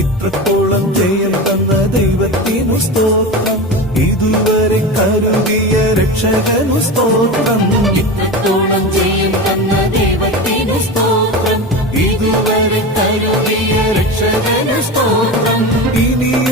ഇത്രത്തോളം ജയം തന്ന ദൈവത്തിനു സ്തോത്രം, ഇതുവരെ കരുതിയ രക്ഷകനു സ്തോത്രം. ഇത്രത്തോളം ജയം തന്ന ദൈവത്തിനു സ്തോത്രം, ഇതുവരെ കരുതിയ രക്ഷകനു സ്തോത്രം. ഇനിയും